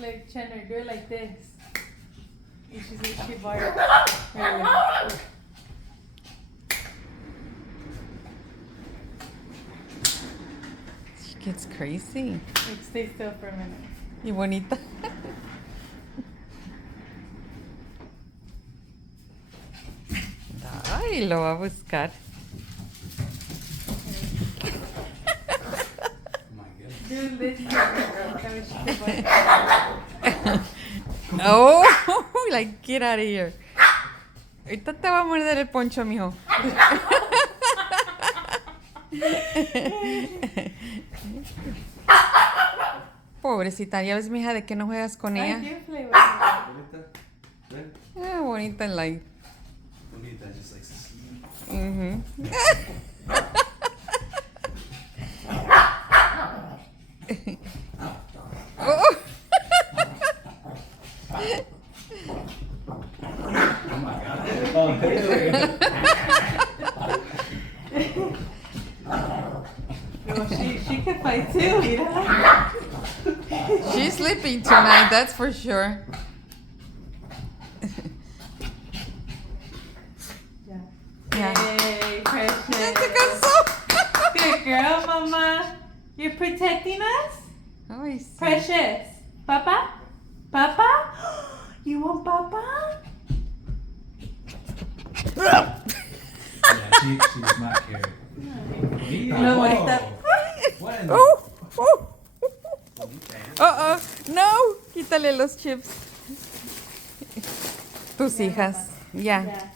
Like, Chandler, do it like this. And she barks. Really. She gets crazy. Like, stay still for a minute. Y bonita. Ay, lo va a buscar. Do this, girl. That way she can bark. Oh, like, get out of here. Ahorita te va a morder el poncho, mijo. Pobrecita, ya ves, mija, de que no juegas con I ella. do play with her. Bonita. Ven. Ah, bonita en like. Bonita just likes to sleep. Mhm. Oh. Oh my god. Oh, hey. Well, she can fight too, you know? She's sleeping tonight, that's for sure. Yeah. Yeah. Yay, Ya se precious. casó. Good girl, mama. You're protecting us? Ay, sí. Precious. Papa? Papa? You want Papa? Yeah, she's not caring. Bonita. No, Whoa. esta. What in the- Oh, oh. Bonita. Oh, no. Quítale los chips. Tus hijas. Ya. Yeah.